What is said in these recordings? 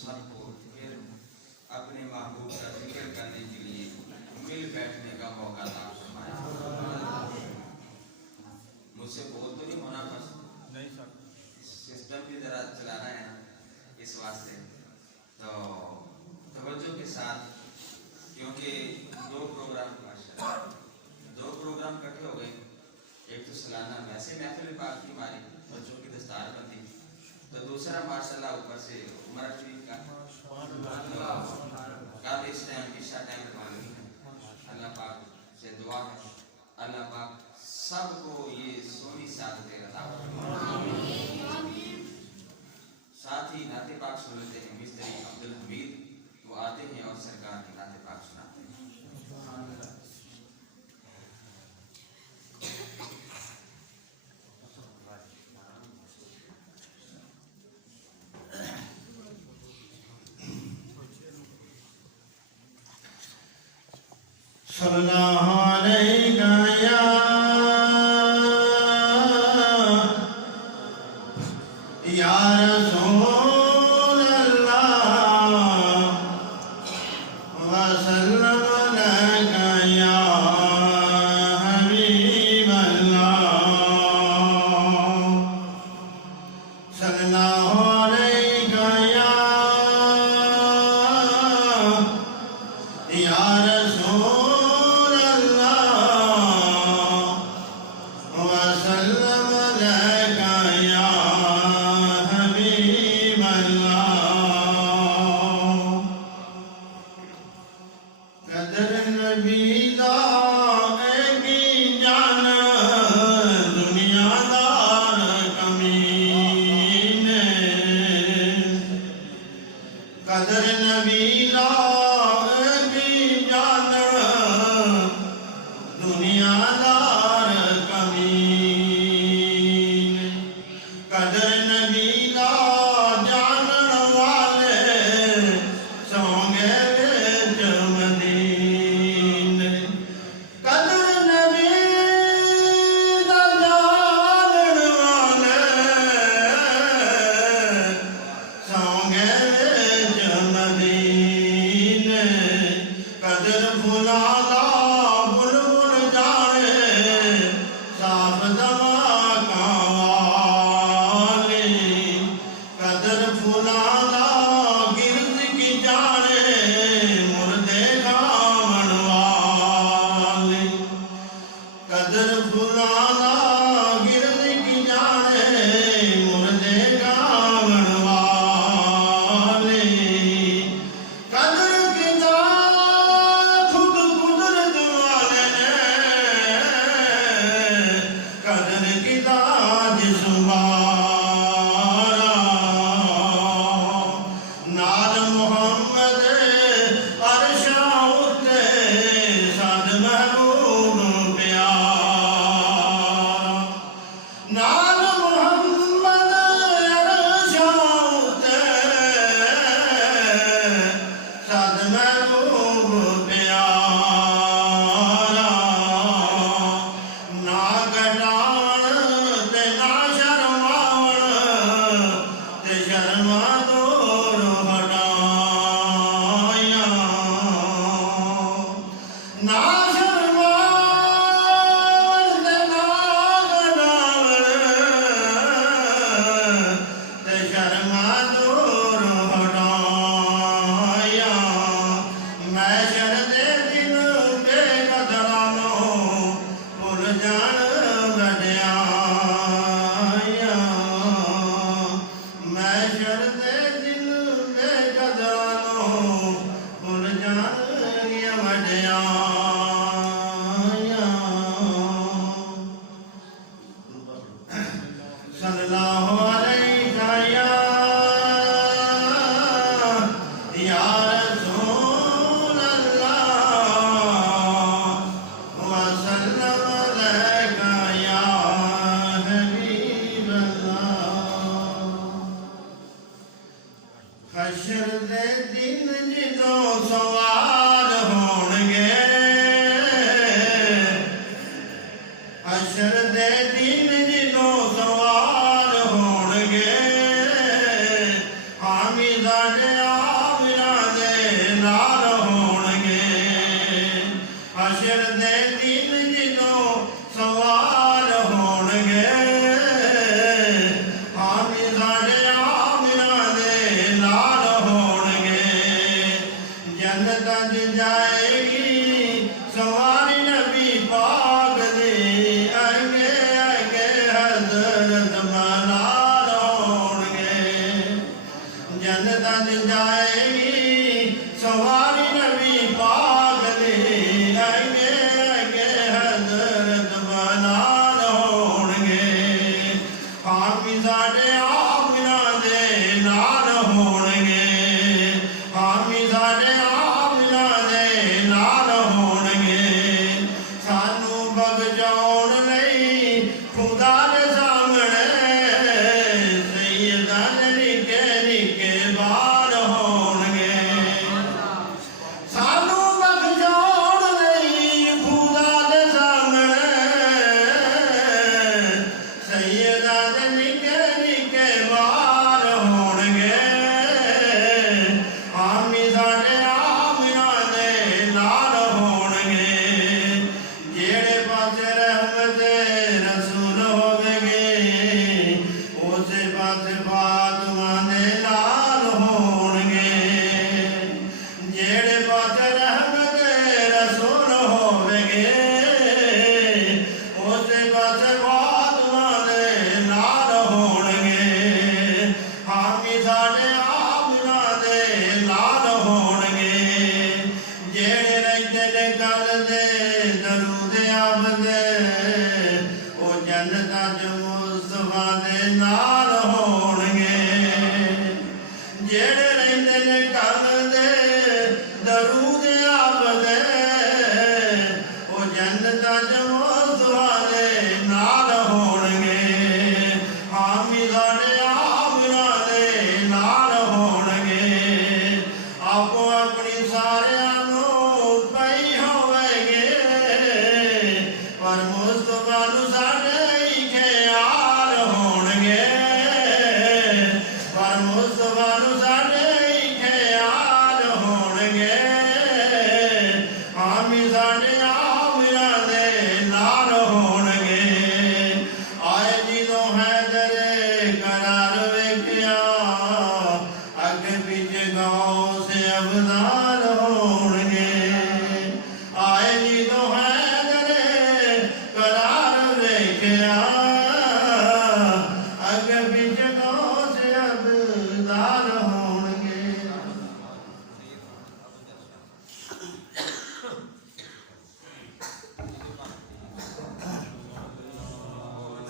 سب کو پھر اپنے محبوب کا ذکر کرنے کے لیے مل بیٹھنے کا موقع عطا فرمایا۔ مجھ سے بہت تو نہیں ہونا پسند نہیں سر، سسٹم بھی ذرا چلانا ہے اس واسطے، تو توجہ کے ساتھ، کیونکہ دو پروگرام کٹھے ہو گئے۔ ایک تو سالانہ ویسے محفل پاک کی ہماری بچوں کی دستار بندی، تو دوسرا ماشاءاللہ اوپر سے عمرہ شریف کا کب اس ٹائم عشاء ٹائم معلوم ہے۔ اللہ پاک سے دعا ہے اللہ پاک سب کو یہ سونی سعادت عطا فرمائے۔ ساتھ ہی نعت پاک سن لیتے ہیں، مستری عبدالحمید وہ آتے ہیں اور سرکار کی نعت پاک سناتے ہیں۔ صلی اللہ علیہ یا رسول اللہ وسلم علیہ یا حبیب اللہ صلی اللہ علیہ یا رسول وسلم علیہ یا حبیب اللہ۔ قدر نبی دا ایک جان دنیا دار کمینے، قدر نبی دا ایک جان دنیا دار کمینے، قدر نبی دا جانن والے سونگے وچ مدینے، قدر نبی دا جانن والے سونگے وچ مدینے، قدر پھلاں دا بلبل جانے صاف دماغاں والی، قدر پھلاں دا گرد کی جانے مردے گاون والی، قدر پھلاں دا گرد کی جانے مردے گاون والی، قدر خود قدرت والے نے، قدر کتا جسم بارا، نال محمد عرشاں اتے سد محبوب پیارا، نال محمد عرشاں اتے سد محبوب پیارا، نہ گھٹاون تے نہ شرماون تے شرما دور ہٹائیاں، نہ شرماون تے نہ گھٹاون تے شرما دور ہٹائیاں، محشر دے دن بے قدرانوں بھل جان وڈیائیاں، محشر دے دن بے قدرانوں بھل جان وڈیائیاں۔ صلی اللہ علیہ یا رسول اللہ وسلم علیہ یا حبیب اللہ۔ حشر دے دن جدوں سوال ہون گے، حشر دے دن جدوں سوال ہون گے، حامی ساڈے ਹਾਮੀ ਸਾਡੇ ਆਮਿਨਾ ਦੇ ਨਾਲ ਹੋਣਗੇ, ਹਾਮੀ ਸਾਡੇ ਆਮਿਨਾ ਦੇ ਨਾਲ ਹੋਣਗੇ। ਸਾਨੂੰ ਬਖਸ਼ਾਉਣ ਲਈ ਖੁਦਾ ਦੇ ਸਾਹਮਣੇ ਸੈਯਦਾਂ ਦੇ ਨਿੱਕੇ ਨਿੱਕੇ ਬਾਲ ਹੋਣਗੇ। ਸਾਨੂੰ ਬਖਸ਼ਾਉਣ ਲਈ ਖੁਦਾ ਦੇ ਸਾਹਮਣੇ ਸੈਯਦਾਂ ਦੇ ਨਿੱਕੇ ਨਿੱਕੇ ਬਾਲ ਹੋਣਗੇ। ਹਾਮੀ ਸਾਡੇ ਆਮਿਨਾ ਦੇ ਨਾਲ ਹੋਣਗੇ। ਜਿਹੜੇ ਪਾਸੇ ਰਹਿਮਤ ਰਸੂਲ ਹੋਵੇਗੇ ਉਸੇ ਪਾਸੇ ਫਾਤਿਮਾ ਦੇ ਨਾਲ ਹੋਣਗੇ। ਜਿਹੜੇ ਪਾਸੇ ਰਹਿਮਤ ਰਸੂਲ ਹੋਵੇਗੇ ਉਸੇ ਪਾਸੇ ਫਾਤਿਮਾ ਦੇ ਨਾਲ ਹੋਣਗੇ। ਹਾਮੀ ਸਾਡੇ ਆਮਿਨਾ ਦੇ ਨਾਲ ਹੋਣਗੇ। ਜਿਹੜੇ ਰਹਿੰਦੇ ਨੇ ਗੱਲ ਦੇ ਦਰੂਦ ਆਬਦੇ ਉਹ ਜੰਨਤਾਂ ਚ ਮੁਸਤਫਾ ਦੇ ਨਾਲ ਹੋਣਗੇ। ਜਿਹੜੇ ਰਹਿੰਦੇ ਨੇ ਗੱਲ ਦੇ ਦਰੂਦ ਆਬਦੇ ਉਹ ਜੰਨਤਾਂ ਚ ਮੁਸਤਫਾ ਦੇ ਨਾਲ ਹੋਣਗੇ। ਹਾਮੀ ਸਾਡੇ ਆਮਿਨਾ ਦੇ ਨਾਲ ਹੋਣਗੇ। ਆਪੋ ਆਪਣੀ ਸਾਰਿਆਂ ਨੂੰ ਪਈ ਹੋਵੇਗੇ ਪਰ ਮੁਸਤਫਾ ਨੂੰ ਸਾਡੇ ਹੀ ਖਿਆਲ ਹੋਣਗੇ। ਪਰ ਮੁਸਤਫਾ ਨੂੰ ਸਾਡੇ ਹੀ ਖਿਆਲ ਹੋਣਗੇ। ਹਾਮੀ ਸਾਡੇ ਆਮਿਨਾ ਦੇ ਨਾਲ ਹੋਣਗੇ। ਆਏ ਜਦੋਂ ਹੈਦਰ ਕਰਾਰ ਵੇਖਿਆ ਅੱਗੇ ਪਿੱਛੇ ਗੌਸ ਅਬਦਾਲ ਹੋਣਗੇ। ਆਏ ਜਦੋਂ ਹੈਦਰ ਕਰਾਰ ਵੇਖਿਆ ਅੱਗੇ ਪਿੱਛੇ ਗੌਸ ਅਬਦਾਲ ਹੋਣਗੇ।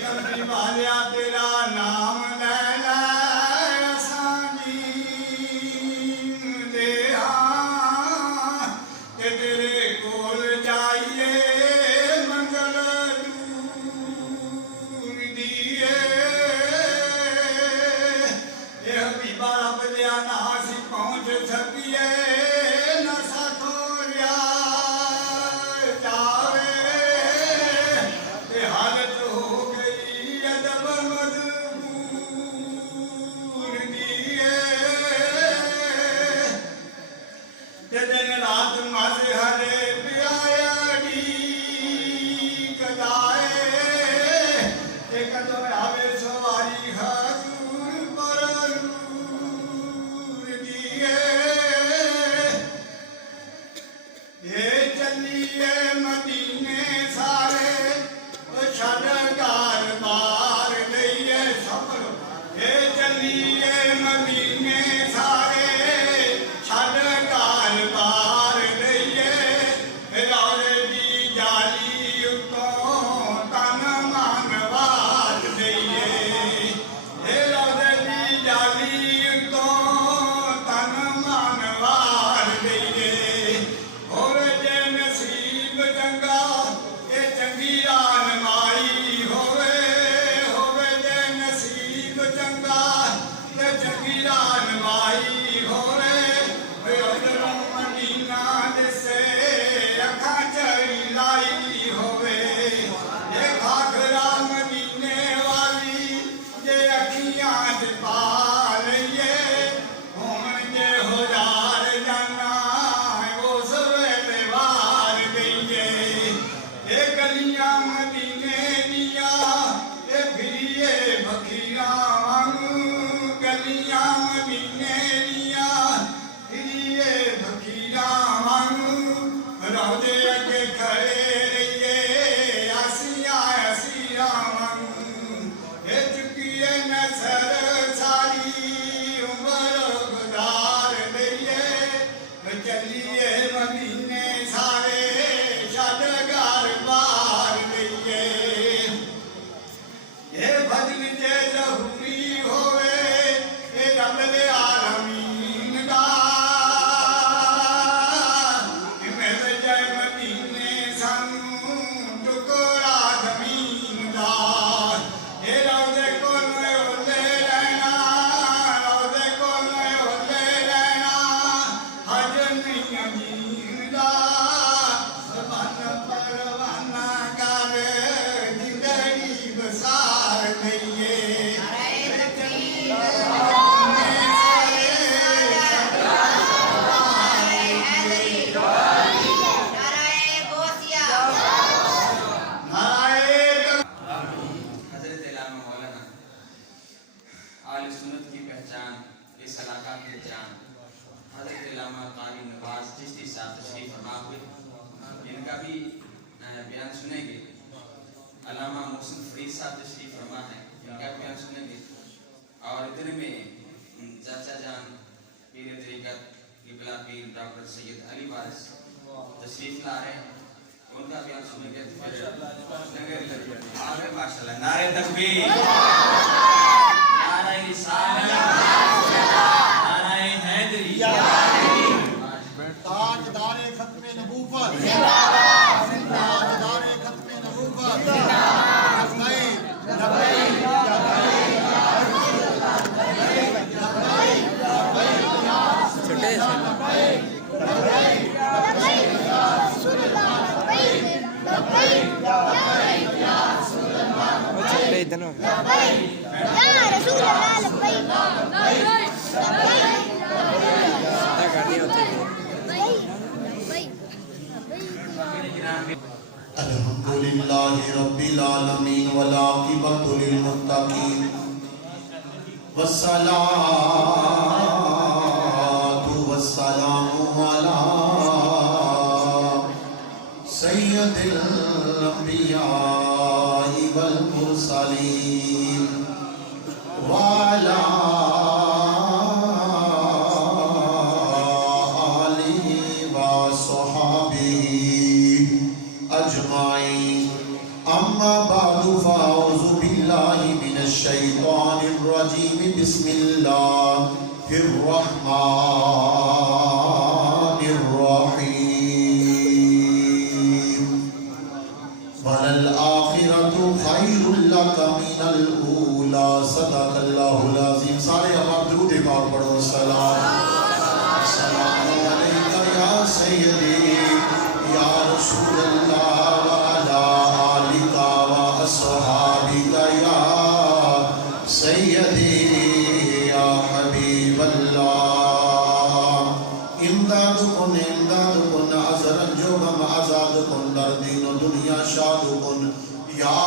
کملی والیا تیرا نام لے لے اساں جین دے ہاں تے تیرے کول جائیے منزل دور دیے اے حبیبا رب دیا نہ اسی پہنچ سکیے نہ ساتھوں ریا جاوے تے حالت ہو گئی ادب مجبور دیے تے دن رات مظہرے پیاڑی کدائے تے کدو آوے سواری حضور پر نور دیے یہ چلیے مدینے سارے چھڑ گار بار لئیے سفر یہ چلیے مدینے سارے چھڑ گار بار لئیے روزے دی جالی اتوں تن من وار لئیے روزے دی جالی اتوں تن من وار لئیے ہووے جے نصیب چنگا اے چنگی رہنمائی ہووے جے نصیب چنگا اے چنگی رہنمائی ہووے ادھروں مدینہ دسے اکھاں چڑی لائی ہووے اے گھاگھرا مدینے والی جے اکھیاں چ پا لئیے ہون جے ہزار جانا اس ویلے وار گئیے اے گلیاں مدینے دیا اے پھریے فقیراں وانگوں گلیاں مدینے دیا پھریے فقیراں وانگوں روزے اگے کھڑے رہیے آسیاں اسیراں وانگوں اے چکیے نظر ساری عمر گزار لئیے چلیے مدینے سارے شادگار بار لئیے یہ بھجن جے ظہوری ہوئے اے رب العالمین دا مل جائے مدینے سانوں ٹکڑا زمین دا اے روزے کولے اولے رہنا روزے کولے اولے رہنا حج نہیں امین دا بن پروانہ کر زندگی بسار لئیے حضرت علامہ مولانا آل سنت کی پہچان اس علاقہ کے جان حضرت علامہ قاری نواز چشتی صاحب تشریف فرما ہوئے ان کا بھی بیان سنیں گے علامہ محسن فرید صاحب تشریف فرما ہے ان کا بیان سنیں گے اور اتنے میں چاچا جان پیر طریقت قبلہ پیر ڈاکٹر سید علی وارث تشریف لا رہے ہیں ان کا بیان سنیں گے آگے ماشاءاللہ نعرہ تکبیر نعرہ رسالہ نعرہ حیدری تاجدار ختم نبوت تاجدار ختم نبوت لبیک لبیک الحمدللہ رب العالمین والعاقبۃ للمتقین والصلاة والسلام علی سید الانبیاء والمرسلین وعلى آلہ وصحبہ اجمعین اما بعد فاعوذ أعوذ بالله من الشيطان الرجيم بسم الله الرحمن الرحيم وللآخرة خير لك من الأولى صدق الله العظيم. سارے اب درود پاک پڑھو. السلام علیکم یا سیدی یا رسول اللہ وعلا آلک وأصحابک یا سیدی یا حبیب اللہ. امداد کن عذرن جو غم آزاد کن در دین و دنیا شاد کن یا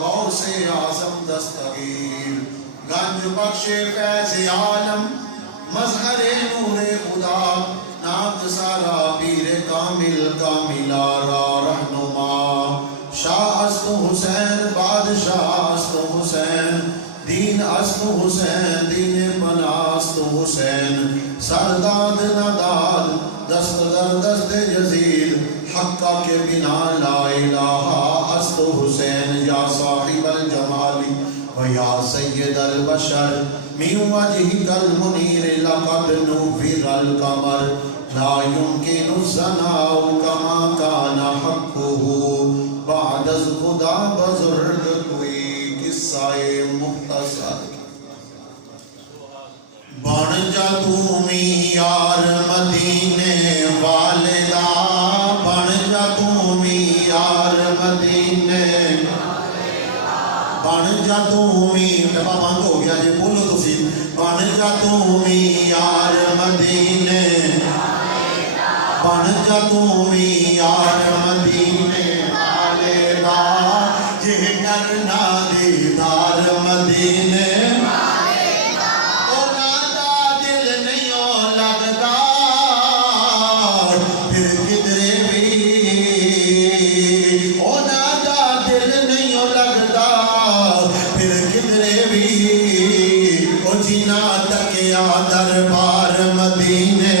غوث اعظم دستگیر. گنج بخش فیض عالم مظہر نور خدا نام سارا پیر کامل کاملارا رہنما. شاہ است حسین بادشاہ است حسین دین است حسین دین پناہ است حسین. سرداد نداد دست در دست یزید حقا کے بنا لا الہ است حسین. یا صاحب الجمال ویا سید البشر من وجهك المنیر لقد نور القمر لا يمكن الثناء كما كان حقه بعد از خدا بزرگ کوئی قصہ مختصر. بن جا تو میار مدینے والدہ بن جا تو میار مدینے بن جا تو ڈبا بند ہو گیا جی بولو تسی. بن جا تو میار مدینے بن جا تو میار مدینے والدہ جے کرنا دیدار مدینے دربار مدینے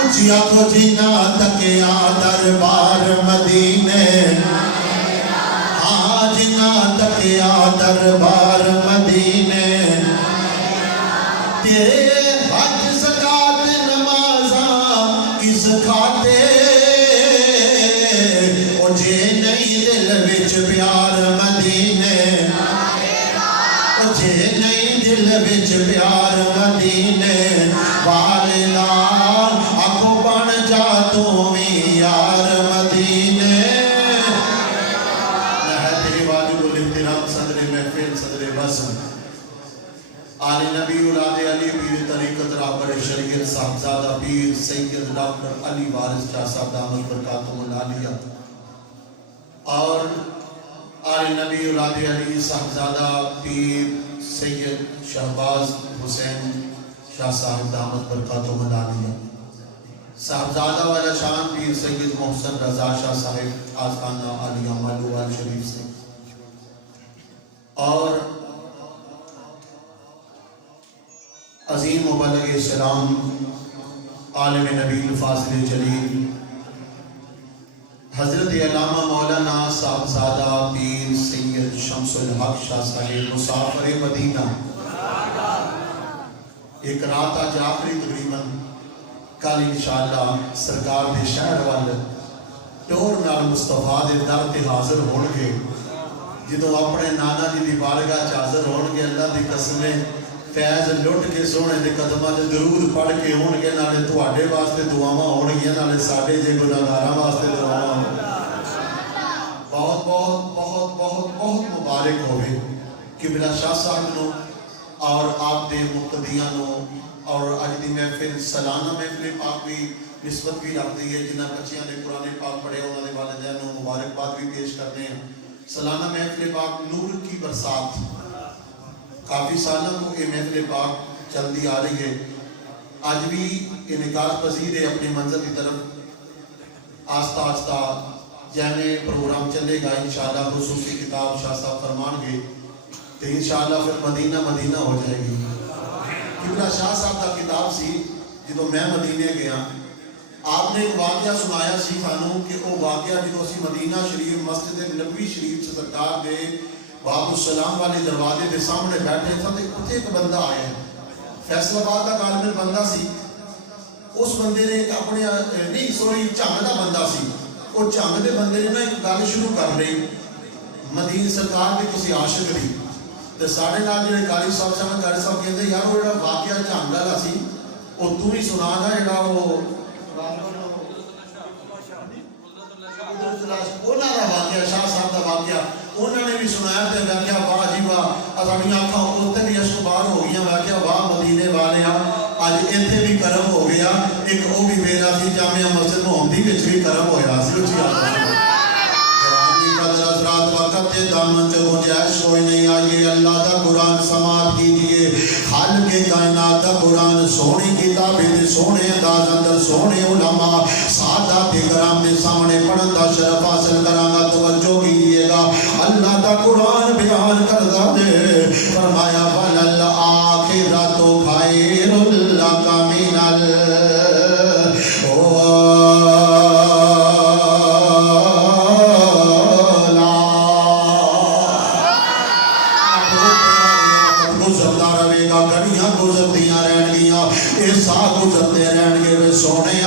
اچھیا تو جینا تکیا دربار مدینے ہاں جینا تکیا دربار مدینے. تیرے حج زکات نمازاں کس کھاتے او جے نہیں دل وچ پیار مدینے او جے نہیں دل وچ پیار مدینے والا آنکھوں بن جا تو یار مدینے. نہایت واجب الاحترام صدر محفل صدر بزم آل نبی اولاد علی پیر طریقت رابر شریعت صاحبزادہ پیر سید ڈاکٹر علی وارث شاہ صاحب دامت برکاتہ العالیہ اور آل نبی اولاد علی صاحبزادہ پیر سید شہباز حسین شاہ صاحب دامت برکاتہ العالیہ صاحبزادہ والا شان پیر سید محسن رضا شاہ صاحب آزخانہ عالیہ مالوال شریف سے اور عظیم مبلغ اسلام عالم نبی الفاضل جلیل حضرت علامہ مولانا صاحبزادہ پیر سید شمس الحق شاہ صاحب مسافر مدینہ. ایک رات آج آخری تقریباً کل انشاءاللہ سرکار دے شہر والے ٹور نال مصطفیٰ دے در تے حاضر ہون گے. جدوں اپنے نانا جی دی بارگاہ چ حاضر ہون گے اللہ دی قسمیں فیض لٹ کے سونے دے قدماں تے درود پڑھ کے ہون گے. نالے تواڈے واسطے دعاواں ہون گیاں نالے ساڈے جے گناہگاراں واسطے دعاواں ہون گیاں. بہت بہت بہت بہت بہت مبارک ہوئے کہ میرا شاہ صاحب نو اور آپ دے مقتدیاں نو اور اج دی محفل سالانہ محفل پاک بھی نسبت بھی رکھ دی ہے. جنہاں بچیاں نے قرآن پاک پڑھے انہوں نے والدین نو مبارکباد بھی پیش کرتے ہیں. سالانہ محفل پاک نور کی برسات کافی سالوں کو یہ محفل پاک چلتی آ رہی ہے. آج بھی انعکاس پذیر ہے اپنی منزل کی طرف. آہستہ آہستہ جیسے پروگرام چلے گا انشاءاللہ خصوصی کتاب شاہ صاحب فرمان گے تو انشاءاللہ پھر مدینہ مدینہ ہو جائے گی. کیونکہ شاہ صاحب کا کتاب سی جدو میں مدینے گیا آپ نے ایک واقعہ سنایا سی سانوں کہ وہ واقعہ جدو اسی مدینہ شریف مسجد نبوی شریف سے سرکار دے باب السلام والے دروازے دے سامنے بیٹھے تھا تے اتنے ایک بندہ آیا فیصل آباد کا کالمل بندہ سی اس بندے نے اپنے نہیں سوری جھنگ کا بندہ سی وہ جھنگ دے بندے نے نا ایک گل شروع کر رہی مدین سرکار کے کسی عاشق دی تے ساڈے نال جڑے قاری صاحب کہندے یار وہ جڑا واقعہ جھنگ والا سی وہ تو ہی سنا نا جڑا وہ انہاں دا واقعہ شاہ صاحب دا واقعہ انہوں نے بھی سنایا تے میں کہا واہ جی واہ ساڈیاں اکھاں اوتے بھی اشک بار ہو گئیاں میں کہا واہ مدینے والے اج ایتھے بھی کرم ہو گیا ایک او بھی میرا سی جامعہ مسجد محمدی وچ بھی کرم ہویا سی اچھی حضرات وقت دامن سے گنجائش کوئی نہیں آئیے اللہ کا قرآن سماعت کیجئے خالق کائنات کا قرآن سونی کتابیں سونے انداز اندر سونے علماء سادات کرام کے سامنے پڑھن دا شرف حاصل کرانا توجہ کیجئے گا اللہ کا قرآن بیان کردہ دے فرمایا وَلَلْآخِرَةُ خَيْرٌ لَكَ مِنَ گزرتے رہن گے سونے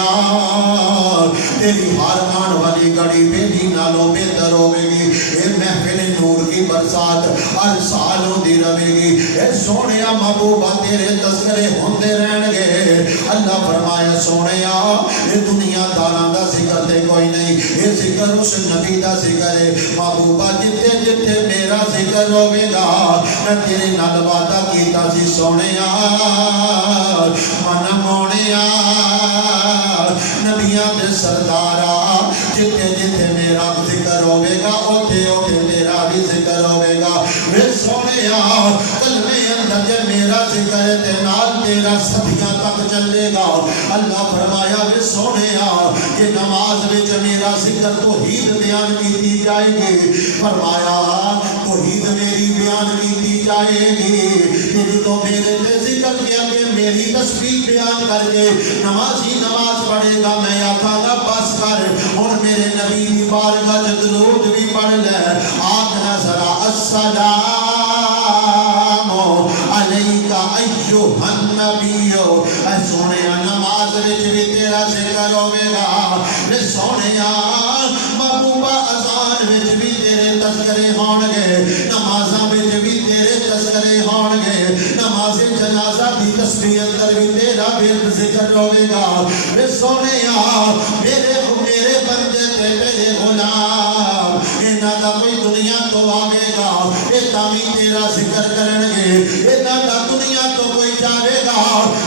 تیری ہار مان والی گڑی بیٹی نالوں بہتر ہوے گی اے محفل نور کی برسات ہر سال ہوندی رہے گی اے سونے محبوبہ تیرے تذکرے ہوندے رہن گے اللہ فرمایا سونے اے دنیا داراں دا ذکر تے کوئی نہیں اے ذکر اس نبی دا ذکر ہے محبوبہ جتے جتے میرا ذکر ہوے گا میں تیرے نال وعدہ کیتا سی سونے من مونیا نبیاں دے سردارا جتے جتے میرا ذکر ہوے گا اوتے اوتے تیرا بھی ذکر ہوے گا میں سونیا کلمے اندر جے میرا ذکر تے نال تیرا صدیاں تک چلے گا اللہ فرمایا میں سونیا یہ نماز وچ میرا ذکر توحید بیان کیتی جائے گی فرمایا توحید میری بیان کیتی جائے گی کہ تو میرے تے ذکر کیا کہ میری تسبیح بیان کر کے نمازی نماز پڑھے گا میں آکھاں گا بس کر اور میرے نبی کی بارگاہ میں درود بھی پڑھ لے آکھنا ذرا السلام علیکہ ایھا النبی اے سونیا نماز وچ بھی تیرا ذکر ہوے گا اے سونیا محبوبہ اذان وچ بھی تیرے تذکرے ہون گے نمازاں وچ بھی تیرے تذکرے ہون گے نماز جنازہ دی تسبیح اندر بھی تیرا ورد ذکر ہوے گا اے سونیا میرے بندے تے میرے غلام انہاں دا کوئی دنیا تو آوے گا اے تامی تیرا ذکر کرن گے انہاں دا دنیا تو کوئی جاوے گا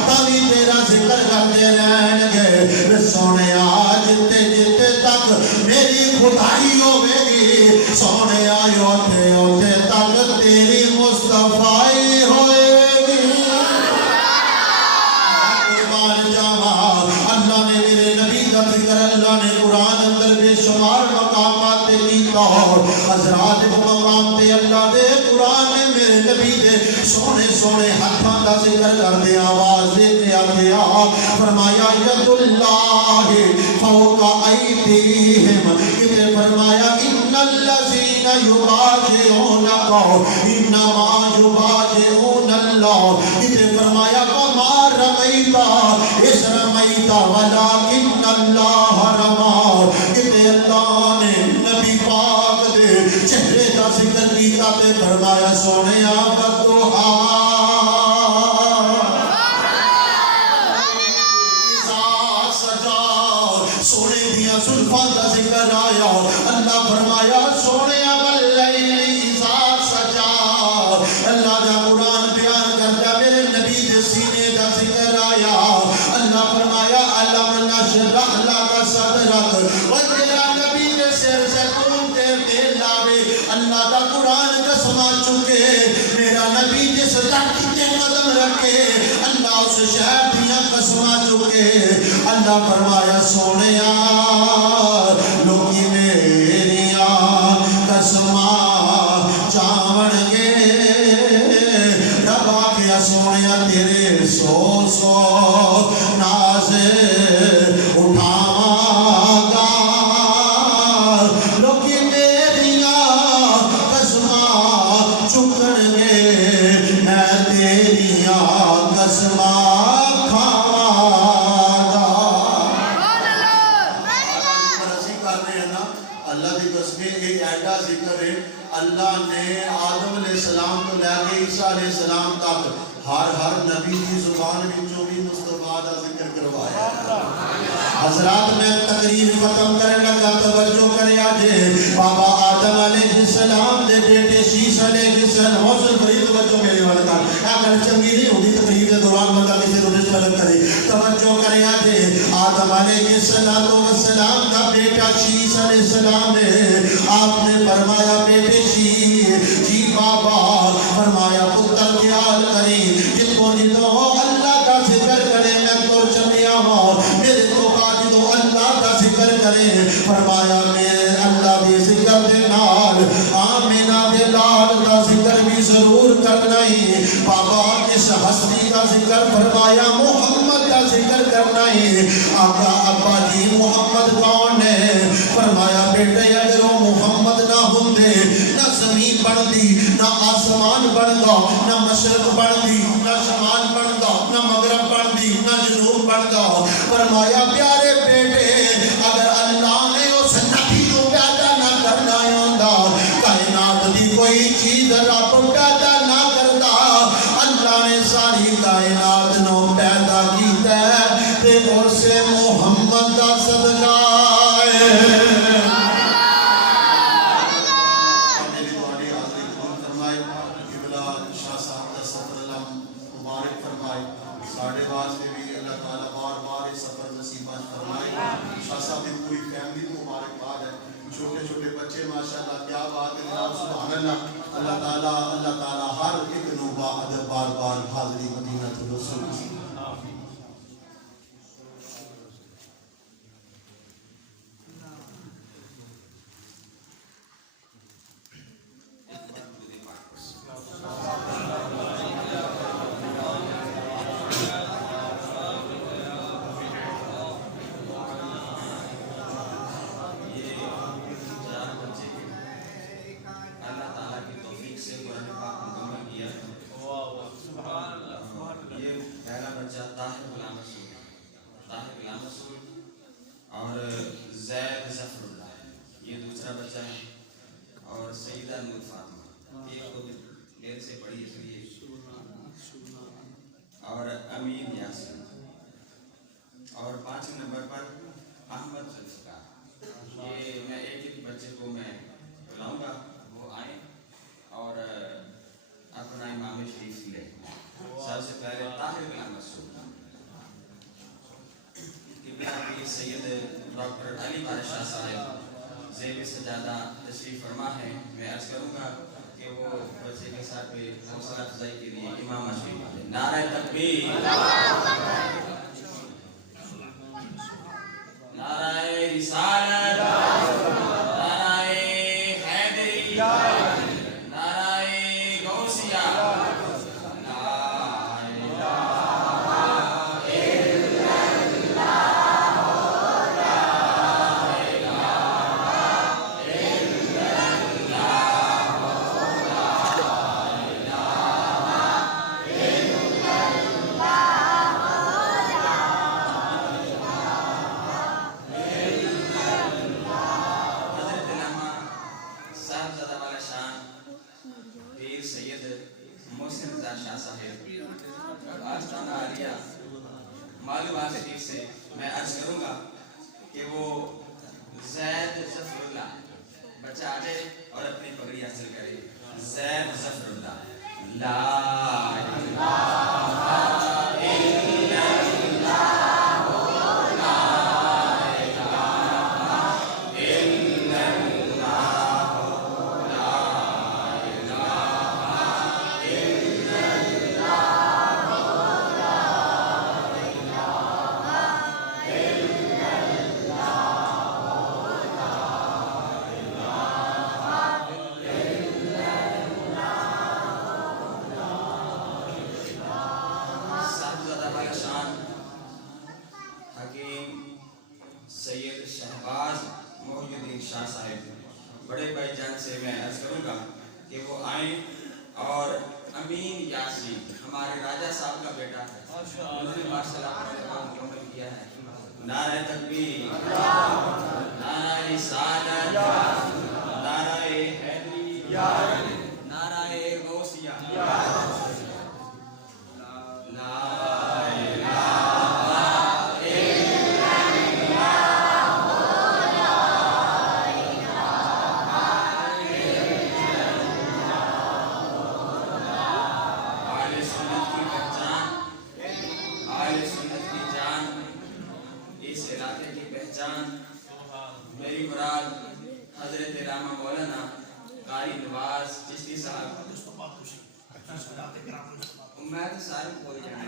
تامی تیرا ذکر کرتے رہن گے اے سونیا جتے جتے تک میری خدائی ہوے گی سونیا اوتے اوتے تک تیری مصطفی ہوئے اللہ نے قرآن اندر بے شمار مقامات تے کیتا حضرات مقام تے اللہ دے قرآن نے میرے نبی دے سونے سونے ہاتھاں دا ذکر کر دے آواز دیتے آگیا فرمایا ید اللہ فوق ایدیہم کتے فرمایا ان الذین یباجعونکا انما یباجعون اللہ کتے فرمایا وما رمیتا اس رمیتا ولیکن اللہ رما کتے اللہ نے نبی پاک دے چہرے کا ذکر کیتا تے فرمایا سونے آبدوہا سونے دیا سلفان دا ذکر آیا اللہ فرمایا سونے واللیل اذا سجا اللہ دا قرآن بیان کرتا میرے نبی دے سینے دا ذکر آیا اللہ فرمایا علم نشرح لک صدرک و تیرا نبی دے سر سے تم تے لاوے اللہ دا قرآن قسمہ چکے میرا نبی جس دھرتی تے قدم رکھے اللہ اس شہر دیا قسمہ چکے اللہ فرمایا سونیا لوکی میریا قسمہ چاون گے رب آکھیا سونیا تیرے سو سو ناز اٹھا ذکر ہے اللہ نے آدم علیہ السلام تو لے کے عیسیٰ علیہ السلام تک ہر نبی کی زبان وچوں بھی مصطفیٰ دا ذکر کروایا حضرات میں تقریر ختم کرنے لگا توجہ کریا جے بابا آدم علیہ السلام دے بیٹے شیش علیہ السلام حوصل بری توجہ میرے وال کر اگر چنگی نہیں ہوتی تقریر کے دوران بندہ کسی کو ڈسٹرب کرے توجہ کریا جے آدم علیہ السلام دا بیٹا شیش علیہ السلام نے آپ نے فرمایا بیٹے شیش جی بابا فرمایا پتر خیال کریں جن کو اللہ کا ذکر کرے میں تو چلیا ہوں میرے تو جدو اللہ کا ذکر کرے فرمایا میرے اللہ دے ذکر دے نال آمینہ دے لال کا ذکر بھی ضرور کرنا ہی بابا اس ہستی کا ذکر فرمایا محمد کا ذکر کرنا ہی آقا ابا جی محمد کون ہے فرمایا بیٹے اگر وہ محمد نہ ہوندے نہ زمین بڑھتی نہ آسمان بڑھتا نہ مشرق بڑھتی نہ شمال بڑھتا نہ مغرب بڑھتی نہ جنوب بڑھتا فرمایا پیارے بیٹے اگر اللہ نے اس نبی کو پیدا نہ کرنا ہوندا کائنات دی کوئی چیز رب پیدا نہ کرتا اللہ نے ساری کائنات نو پیدا کیتا ہے تے اس محمد دا صدقہ ہے ساڑھے واسطے بھی اللہ تعالیٰ بار بار اس سفر نصیبات فرمائے شاہ صاحب کی پوری فیملی کو مبارکباد ہے چھوٹے چھوٹے بچے ماشاءاللہ کیا بات ہے جناب سبحان اللہ اللہ تعالیٰ ہر ایک نوبہ ادب بار بار حاضری مدینہ رسول اور زید ظفر اللہ یہ دوسرا بچہ ہے اور سیدہ نور فاطمہ ایک تو دیر سے پڑھی اس لیے اور امین یاسین اور 5 نمبر پر احمد ذوالفقار یہ میں ایک ایک بچے کو میں بلاؤں گا وہ آئیں اور اپنا امام شریف لے سب سے پہلے طاہر غلام مسعود سید ڈاکٹر علی بارش شاہ صاحب زیب سجادہ تشریف فرما ہے میں عرض کروں گا کہ وہ بچے کے ساتھ بھی حوصلہ افزائی کے لیے امام شریف ہے نعرہ تکبیر نعرہ رسالت نعرہ حیدری نعرہ غوثیہ معلومات شریف سے میں عرض کروں گا کہ وہ زید ظفر اللہ بچہ آ جائے اور اپنی پگڑی حاصل کرے زید ظفر اللہ لا الہ الا اللہ لا الہ الا اللہ لا الہ الا شاہ صاحب بڑے بھائی جان سے میں عرض کروں گا کہ وہ آئیں اور امین یاسین ہمارے راجہ صاحب کا بیٹا ہے انہوں نے ماشاءاللہ اپنے کام کو عمل کیا ہے نعرہ تکبیر نعرہ رسالت نعرہ قاری نواز چشتی صاحب میں تو سارے بول جانے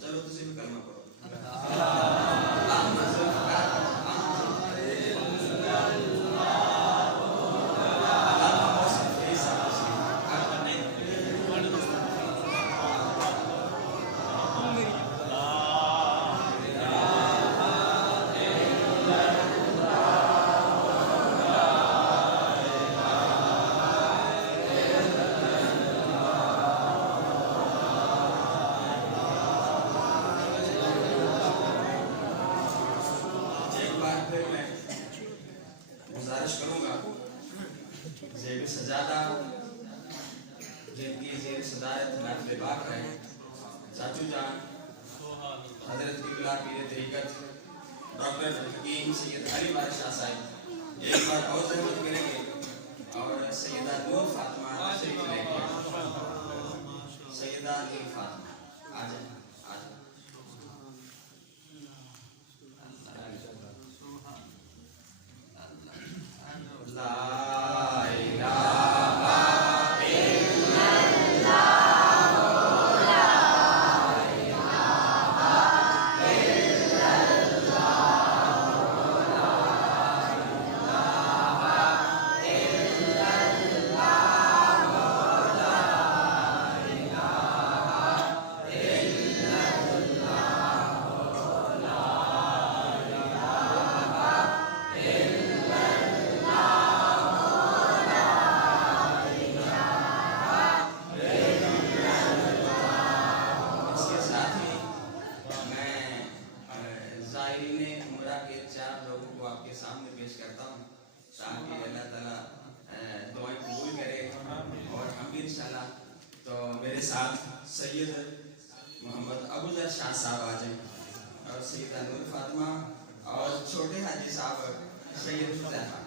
چلو تسی بھی کلمہ پڑھو گزارش کروں گا زیب سجادہ جن کی زیر صدارت محفل باق ہے چاچو جان حضرت قبلہ پیر طریقت ڈاکٹر حکیم سید علی بار شاہ صاحب ایک بار اور زحمت کریں گے اور سیدہ نور فاطمہ شریف لے گے سیدہ نور فاطمہ آ جائیں لا الہ الا اللہ لا الہ الا اللہ لا الہ الا اللہ لا الہ الا سامنے پیش کرتا ہوں تاکہ اللہ تعالیٰ دعائیں قبول کرے اور ہم بھی انشاءاللہ تو میرے ساتھ سید محمد ابو ذر شاہ صاحب آ جائیں اور سیدہ نور فاطمہ اور چھوٹے حاجی صاحب سید حذیفہ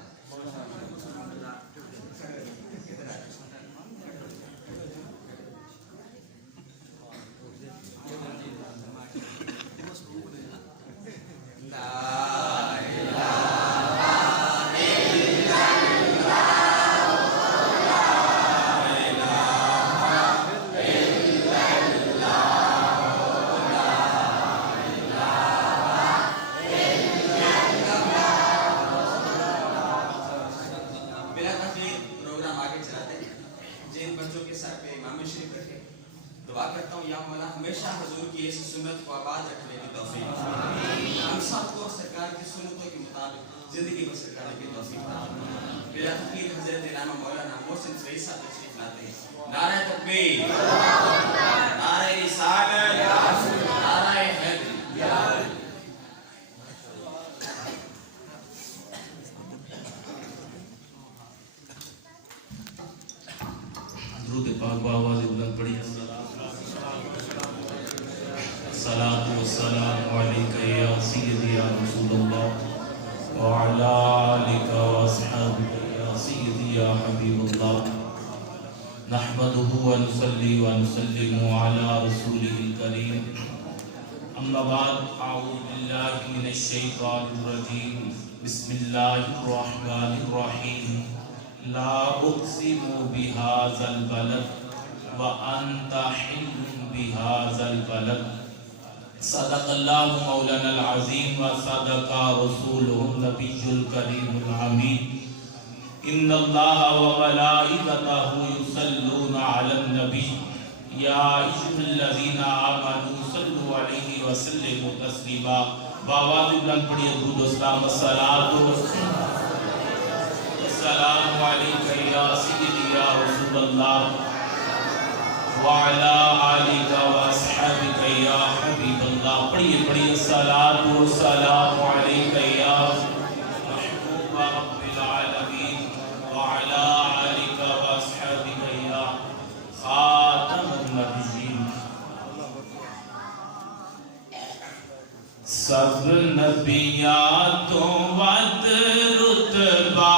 دعا کرتا ہوں یا مولا ہمیشہ حضور کی اس سنت کو آباد رکھنے کی توفیق ہم سب کو سرکار کی سنتوں کے مطابق زندگی بسر کرنے کی توفیق بلا فقیر حضرت علامہ مولانا محسن سعید صاحب تشریف لاتے ہیں نعرہ تکبیر نعرہ رسالت نعرہ حیدری درود پاک بآواز بلند پڑھی الصلاۃ والسلام علیک یا سیدی یا رسول اللہ وعلی آلک واصحابک یا سیدی یا حبیب اللہ نحمده ونصلی ونسلم علی رسوله الکریم اما بعد اعوذ باللہ من الشیطان الرجیم بسم اللہ الرحمن الرحیم لا اقسم بهذا البلد وانت حل بهذا البلد صدق اللہ مولانا العظیم وصدق رسوله النبی الکریم الامین ان اللہ وملائکته یصلون علی النبی یا ایھا الذین آمنوا صلوا علیہ وسلموا تسلیما بآواز بلند پڑھیے درود و سلام الصلاۃ السلام علیک یا سیدی یا رسول اللہ وعلی آلک واصحابک یا حبیب اللہ پڑھیے پڑھیے الصلاۃ والسلام علیک یا محبوب رب العالمین وعلی آلک واصحابک یا خاتم النبیین سب نبیاتوں ود رتبہ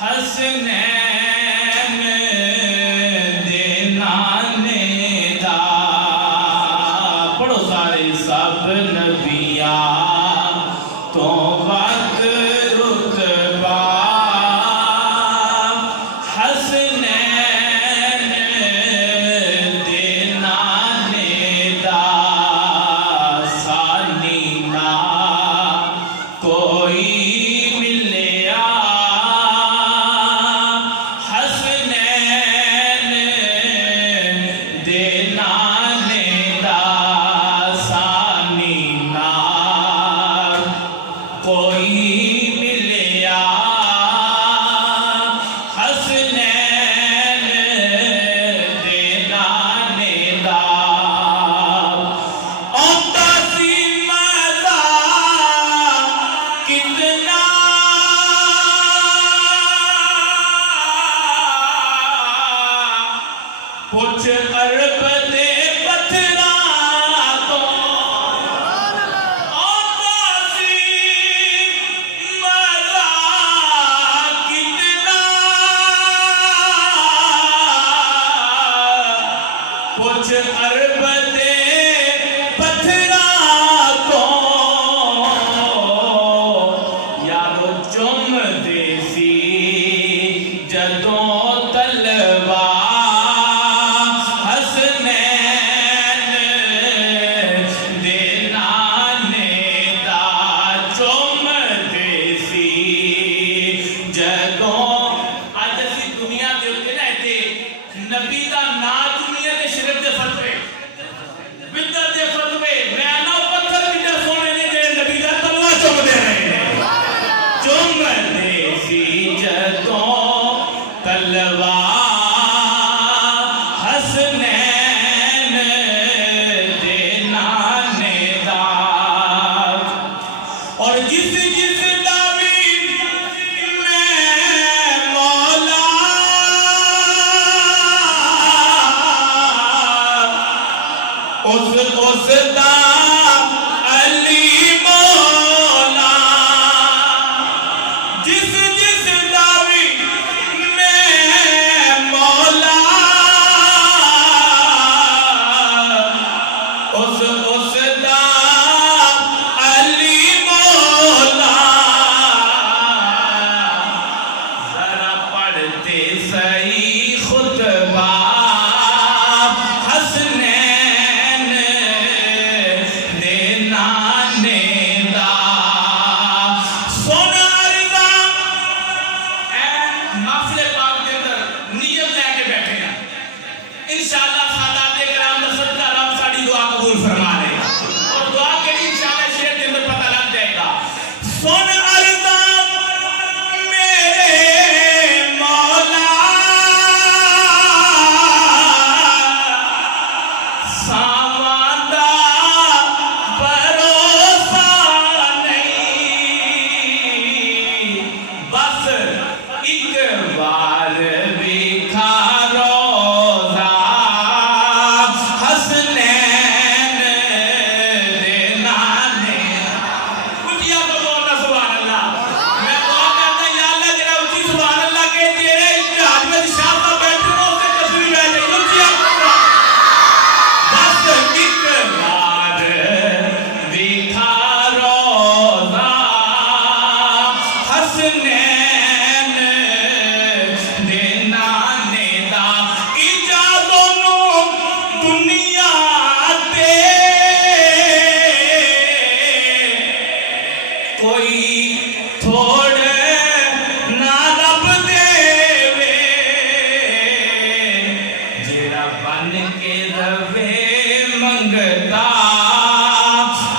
حسنین دے نانے دا پڑھو سارے سب نبیاں تو وقت رتبہ حسنین دے نانے دا سانی نا کوئی ملیا حسنین دے نانے دا سانی نا کوئی ملیا حسنین دے نانے دا آتا سی مزہ کتنا پوچھ عرب دے پتھرا تو آتا سی مزہ کتنا پوچھ عرب دے پتھرا تو یارو چم دے سی جدوں تلوار حسنین دے نانے دا چم دے سی جدوں اج اسی دنیا دے اوتے نا ایتھے نبی دا نام دنیا دے شرک دے فتوے بدعت دے فتوے میں نہ پتھر بھی سونے نے جے نبی دا تلوا چم دے رہے ہیں چم دے سی جدوں تلوار حسنین دے نانے دا اور جس جس داوی میں مولا اس دا علی مولا جس جس داوی میں مولا اس دا علی مولا ذرا پڑھتے صحیح خطبہ حسنین دے نانے دا سونا عرضہ محفل پاک کے اندر نیت لے کے بیٹھے ہیں انشاءاللہ سادات کرام دا صدقہ رب ساڑی دعا قبول فرما لے اور دعا کے لیے انشاءاللہ شعر کے اندر پتہ لگ جائے گا سن عرضہ میرے مولا ساواں دا بھروسہ نہیں بس ایک بار ویکھا روزہ حسنین دے نانے اٹھیا تو بولنا سبحان اللہ میں دعا کرتا یا اللہ جڑا اچھی سبحان اللہ کے تیرے اتحاد میں شاہ صاحب بیٹھے ہو اسے تصویر بیٹھے اٹھیا بس ایک بار ویکھا روزہ حسنین دے نانے دا اجازت نو دنیا تے کوئی تھوڑ نہ رب دے وے جیڑا بن کے روے منگتا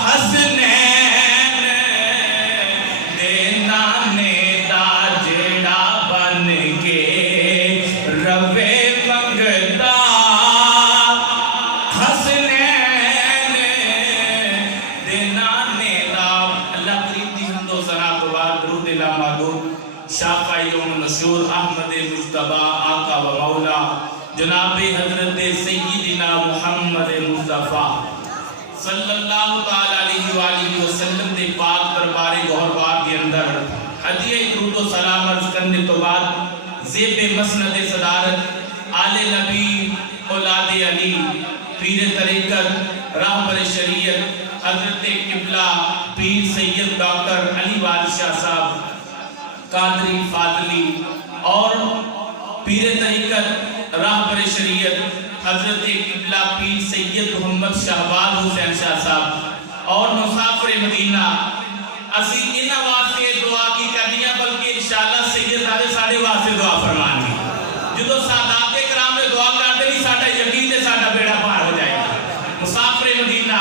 حسنین دے نانے دا جیڑا بن کے روے منگتا حسنین دے نانے دا اللہ کریم دی حمد و ثنا تو بعد درود الا محمود شافعی و مشہور احمد مجتبی آقا و مولا جناب حضرت سیدنا محمد مصطفیٰ صلی اللہ تعالی علیہ وآلہ وسلم دے پاک دربار گہربار کے اندر ہدیہ درود و سلام عرض کرنے تو بعد زیب مسند صدارت آل نبی اولاد علی پیر طریقت راہبر شریعت حضرت قبلہ پیر سید ڈاکٹر علی والد شاہ صاحب قادری فاضلی اور پیر طریقت راہبر شریعت حضرت قبلہ پیر سید محمد شہباز حسین شاہ صاحب اور مسافر مدینہ اسی ان واسطے دعا کی کرنی ہے بلکہ انشاءاللہ سید زادے ساڑھے واسطے دعا فرمان گی جدو سادات کرام نے دعا کر دے ساڑھا یقین دے ساڑھا بیڑا پار ہو جائے گا مسافر مدینہ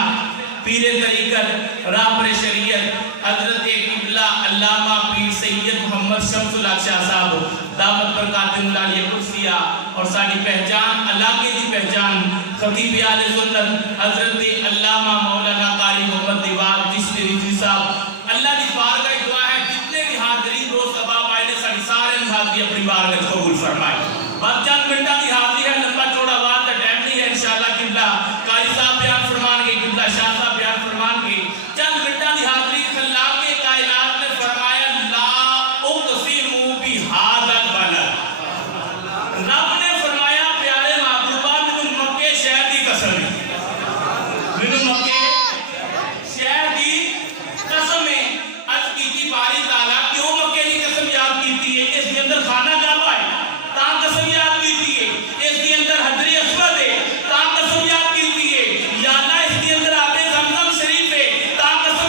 پیر طریقت راہبر شریعت حضرت قبلہ علامہ پیر سید محمد شمس اللہ شاہ صاحب دعوت برکات اللہ علیہ قدسیہ اور ساری پہچان علاقے کی پہچان خطیب اہل سنت حضرت علامہ مولانا قاری محمد دیوار چشتی رضوی صاحب اللہ کی بارگاہ دعا ہے جتنے بھی حاضرین روز سباب آئے نے ساری سارے حاضری اپنی بارگاہ قبول فرمائے بس چند منٹہ کی حاضری ہے لمبا چوڑا واد کا ٹائم نہیں ہے انشاءاللہ قبلہ قاری صاحب بیان فرمان گے قبلہ شاہ صاحب بیان فرمان گے چند منٹہ کی حاضری خلاق کے کائنات نے فرمایا لا اقسمو بہذا البلد رب نے فرمایا پیارے محبوبہ منو مکے شہر دی قسم ہے منو مکے شہر دی قسم ہے اج کی باری تعالیٰ کیوں مکے کی قسم یاد کیتی ہے اس کے اندر خانہ کعبہ ہے تاں قسم یاد کیتی ہے اس کے اندر حجر اسود ہے تاں قسم یاد کیتی ہے یا اللہ اس کے اندر آب زمزم شریف ہے تاں قسم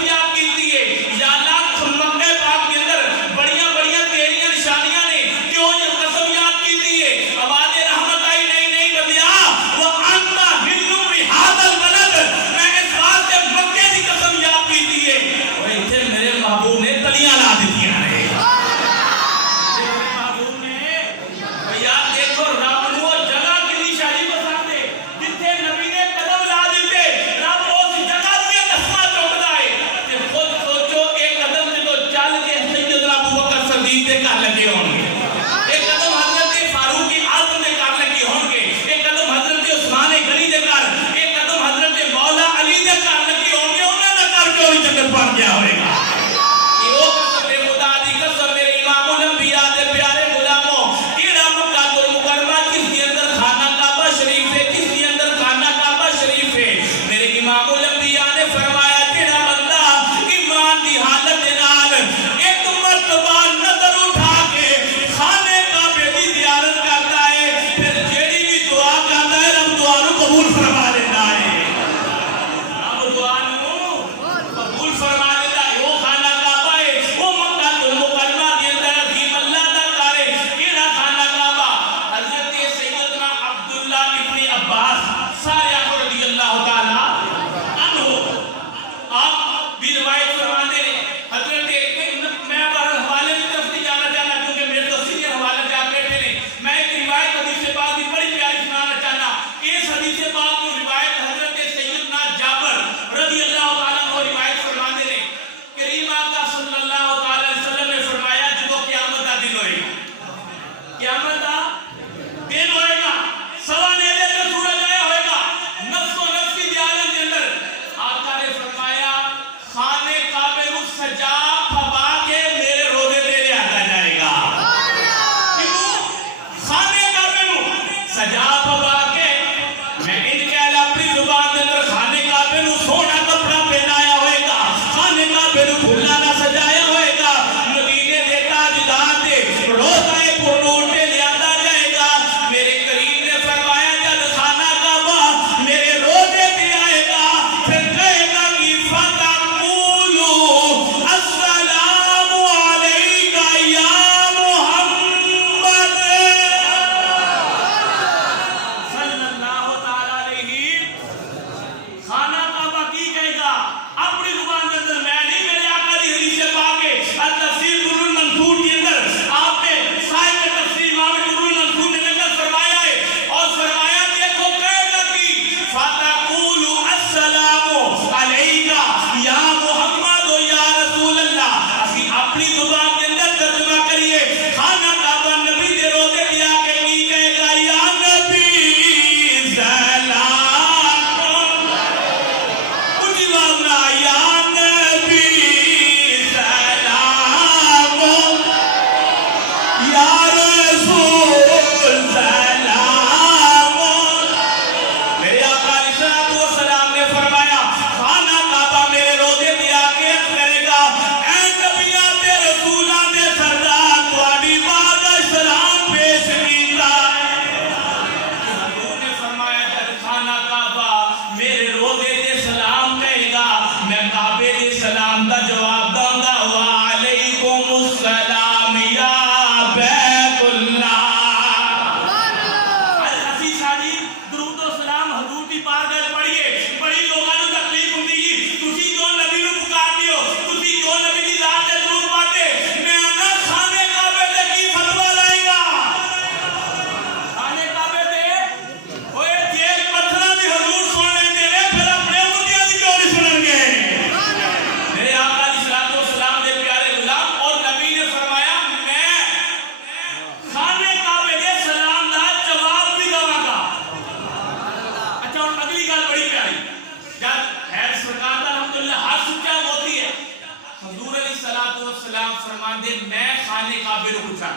فرماندے میں خانے کعبے کو پوچھا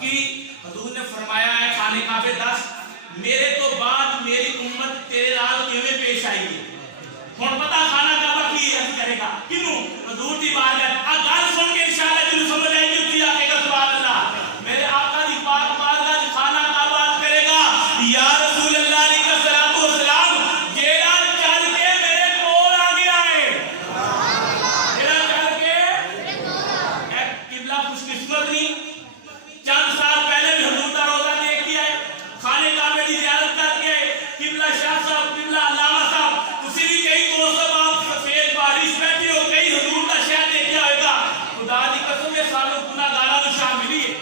کہ حضور نے فرمایا ہے خانے کعبے دس میرے تو بعد میری امت تیرے نال کیویں پیش آئی ہے ہن پتہ خانہ کعبہ کی کرے گا کینوں حضور دی بات ہے آ گل سن کے انشاءاللہ جنوں سمجھ آئے گی اٹھی آ کے سبحان اللہ میرے آقا دی پاک بارگاہ وچ خانہ کعبہ کرے گا یا رسول اللہ علیہ الصلوۃ والسلام جیڑا چل کے میرے کول آ گیا ہے جیڑا چل کے میرے کول اے قبلہ خوش قسمت نہیں چند سال پہلے بھی حضور کا روزہ دیکھ کے آئے خانے کعبے کی زیارت کر کے آئے قبلہ شاہ صاحب قبلہ علامہ صاحب تسی بھی کئی دوست آپ سفید بارش بیٹھے ہو کئی حضور کا شہر دیکھا ہوئے گا خدا دی قسم ہے سانو گناہگاراں نوں شان ملی ہے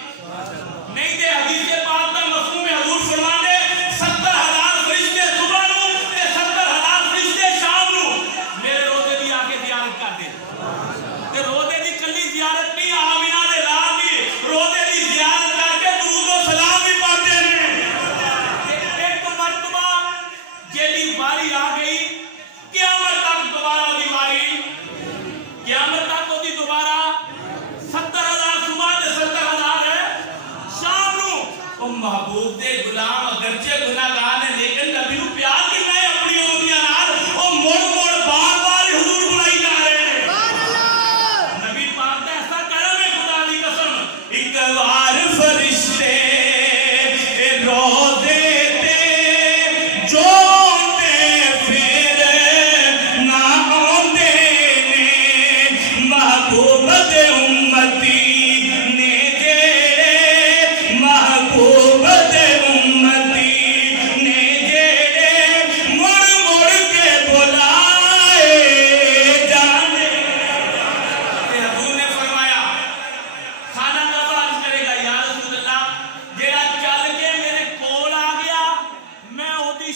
نہیں تے حدیث پاک دا مفہوم حضور فرماندے 70,000 فرشتے صبح نوں تے 70,000 فرشتے شام نوں میرے روزے دی آ کے زیارت کردے تے روزے دی کلی زیارت نہیں آمینہ دے رات دی روزے دی زیارت کر کے درود و سلام بھی پڑھتے ہیں ایک مرتبہ جیلی واری آ گئی قیامت تک دوبارہ دی واری قیامت تک وہ دی دوبارہ 70,000 صبح تے 70,000 ہے شام نو او محبوب دے غلام اگرچہ گناہگار نے لیکن نبی نو پیار کیتا ہے اپنی امتیاں نال او مڑ مڑ بار بار حضور بلائی جا رہے ہیں سبحان اللہ نبی پاک دا ایسا کرم ہے خدا دی قسم ایک بار فرشتے روزے تے جو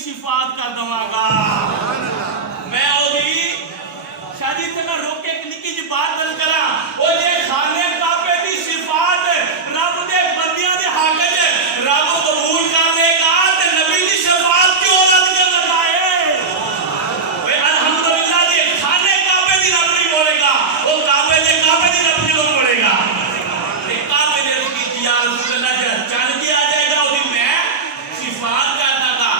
شفاعت کر دواں گا میں اودی شادی تے نہ روک کے ایک نکی جی بات دل کراں او جے خانے کعبے دی شفاعت رب دے بندیاں دے حق وچ رب قبول کر لے گا تے نبی دی شفاعت کیوں رد کر لگائے اوے الحمدللہ دی خانے کعبے دی رب نہیں بولے گا او کعبے دی رب کیوں بولے گا تے کعبے دے کی یا رسول اللہ جڑا چل کے آ جائے گا اودی میں شفاعت کردا گا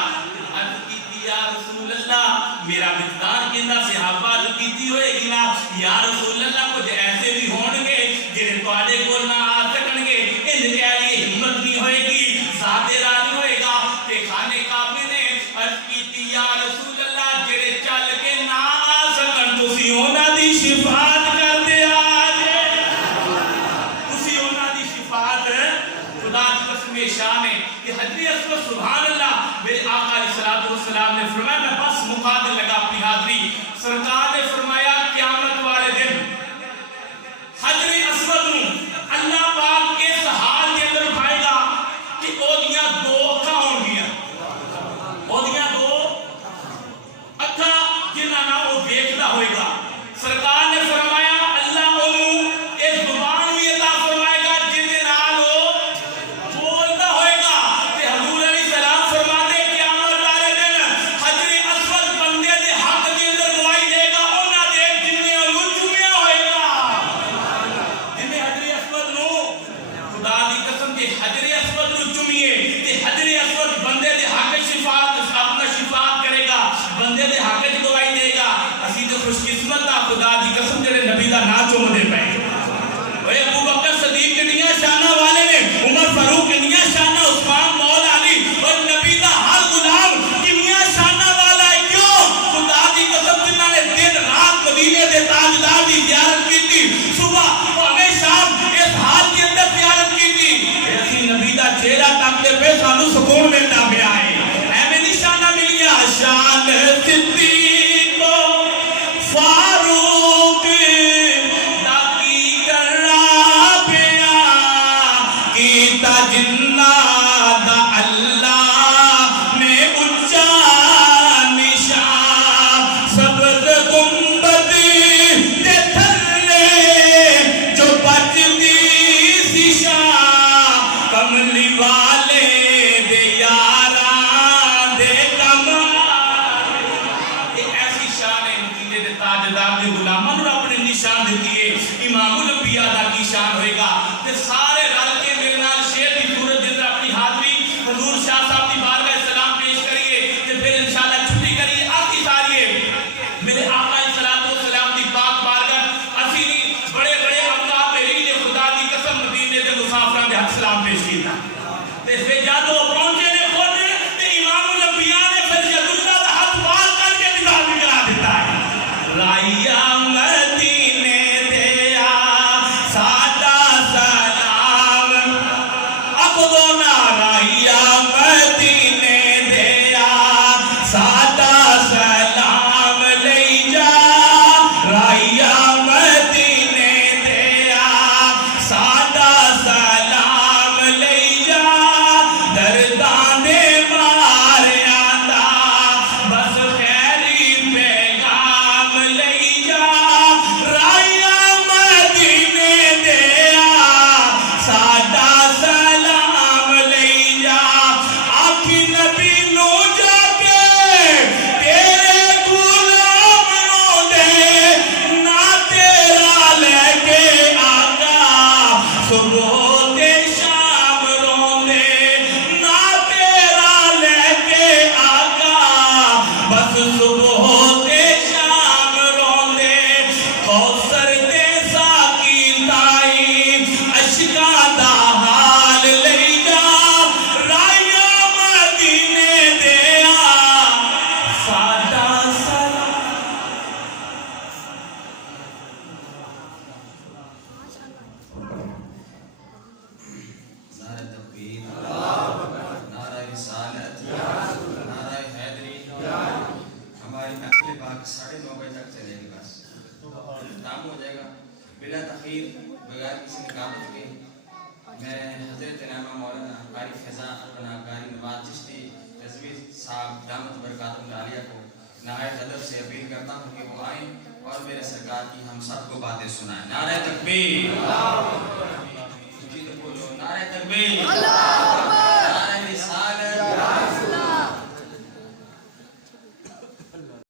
یا رسول اللہ میرا مقدار کہندا صحابہ جو کیتی ہوئے گی نا یا رسول اللہ کچھ ایسے بھی ہون گے جڑے تواڈے کول نہ آ سکن گے ان دے علی ہمت نہیں ہوئے گی ذات راضی ہوئے گا تے خانے کعبے نے عرض کیتی یا رسول اللہ جڑے چل کے نہ آ سکن تسی انہاں دی شفاعت کر دے آجے تسی انہاں دی شفاعت خدا کی قسم شان ہے کہ حضرت اسود سبحان اللہ میرے آقا علیہ الصلوۃ والسلام نے فرمایا میں بس مقادر لگا اپنی حاضری سرکار نے فرمایا قیامت والے دن حجر اسود نو اللہ پاک اس حال کے اندر اٹھائے گا کہ اودیاں دو اکھاں ہون گیاں اودیاں دو اکھاں جنہاں نال او دیکھدا ہوئے گا سرکار نے فرمایا اللہ اونوں اس زبان بھی عطا فرمائے گا جن دے نال او بولدا ہوئے گا تے حضور علیہ السلام فرماتے قیامت والے دن حجر اسود بندے دے حق دے اندر گواہی دے گا انہاں دے جن نے اونوں چومیا ہوئے گا جن حجر اسود نو خدا دی قسم کہ حجر اسود نو چومیے تے حجر اسود بندے دے حق شفاعت اپنا شفاعت کرے گا بندے دے حق وچ گواہی دے گا اسی تے خوش قسمت آ خدا دی قسم جڑے نبی دا نام چوم دے پے اے ابو بکر صدیق کنیاں شاناں والے نے عمر فاروق کنیاں شاناں عثمان مولا علی اور نبی دا ہر غلام کنیاں شاناں والا ہے کیوں خدا دی قسم جنہاں نے دن رات مدینے دے تاجدار دی زیارت کیتی صبح اور شام اس حال کے اندر زیارت کیتی ایسی نبی دا چہرہ تکتے پہ سانو سکون ملتا پیا ہے ایویں نشانہ مل گیا شان صدیق فاروق جنہ دا اللہ نے اچھا نشان سبز گنبد دے تھلے جو بچتی سی شان کملی والے دے یاراں دے کمال یہ ایسی شان ہے مدینے دے تاجدار دے غلاماں نوں رب نے نشان دتی ہے امام الانبیاء دا کی شان ہوئے گا کہ سارے رل کے میرے نال شیر دی صورت جس اپنی حاضری حضور شاہ صاحب کی بارگاہ سلام پیش کریے کہ پھر انشاءاللہ چھٹی کریے آتی ساریے میرے آقا صلاۃ والسلام دی پاک بارگاہ اسی نہیں بڑے بڑے اوقات میری نے خدا دی قسم مدینے دے مسافراں دے ہاتھ سلام پیش کیتا تے پھر جادو پہنچے نے خود تے امام الانبیاء نے پھر ید اللہ دا ہاتھ پار کر کے نگاہ بھی کرا دیتا ہے رائیا مدینے دیا سادہ سلام اب دونا رائیا مدینے دیا سادہ سلام لئی جا رائیا مدینے دیا سادہ سلام لئی جا دردان ماریا دا بس خیری پیغام لئی جا رائیا مدینے دیا سادہ سلام لئی جا آخی نبی نو جا کے تیرے غلام نو دے نہ تیرا لے کے آقا صبح تے شام روندے نہ تیرا لے کے آقا بس صبح تے شام روندے کوثر تے ساقی تائی اشکاں دا حال لئی جا رائیا مدینے دیا سادہ سلام نعرہ تکبیر نعرہ رسالت نعرہ حیدری ہماری نقل پاک 9:30 بجے تک چلے گی بس ختم ہو جائے گا بلا تاخیر بغیر کسی نقابت کے میں حضرت علامہ مولانا قاری فضا اپنا قاری نواز چشتی رضوی صاحب دامت برکاتہ عالیہ کو نہایت ادب سے اپیل کرتا ہوں کہ وہ آئیں اور میرے سرکار کی ہم سب کو باتیں سنائیں نعرہ تکبیر جی تو بولو نعرہ تکبیر